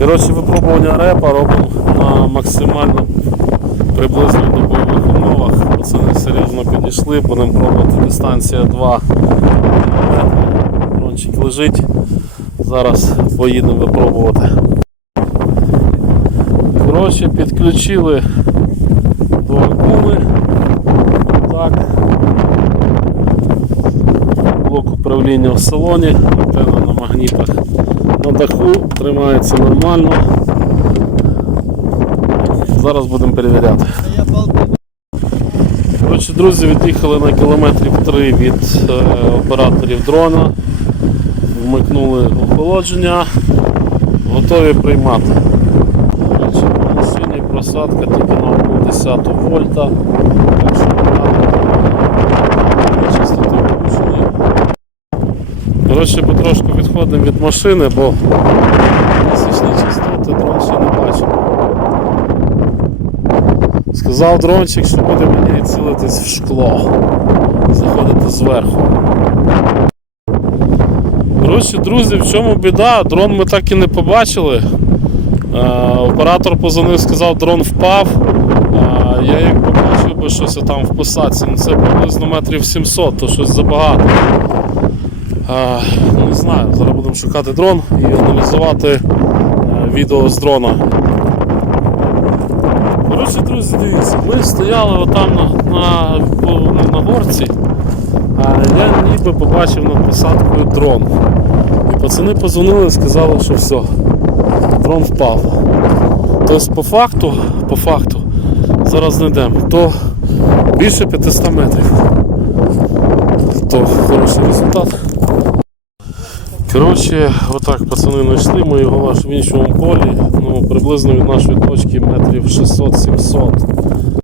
Коротше, випробування репа робимо на максимально приблизно добових умовах. Пацани серйозно підійшли, будемо пробувати дистанція 2 км. Дрончик лежить. Зараз поїдемо випробувати. Коротше, підключили до акуми. Так. Блок управління в салоні, антенна на магнітах на даху, тримається нормально. Зараз будемо перевіряти. Коротше, друзі, від'їхали на кілометрів 3 від е, операторів дрона, вмикнули охолодження, готові приймати. Коротше, машині просадка тільки на 10 вольта. Так оператор частоти включений. Коротше, потрошку відходимо від машини, бо тисячні частоти дрон ще не бачив. Сказав дрончик, що буде мені цілитись в шкло. Заходити зверху. Коротше, друзі, в чому біда? Дрон ми так і не побачили. Е, оператор позвонив, сказав, дрон впав. Е, я як побачив би щось там в посадці, ну це приблизно метрів 700, то щось забагато. Е, не знаю, зараз будемо шукати дрон і аналізувати е, відео з дрона. Коротше, друзі, дивіться, ми стояли отам на, на, ну, на горці, а я ніби побачив над посадкою дрон. І пацани позвонили і сказали, що все, дрон впав. Тобто по факту, по факту, зараз знайдемо, то більше 500 метрів. То хороший результат. Коротше, отак пацани знайшли, ми його в іншому полі, ну приблизно від нашої точки метрів 600-700.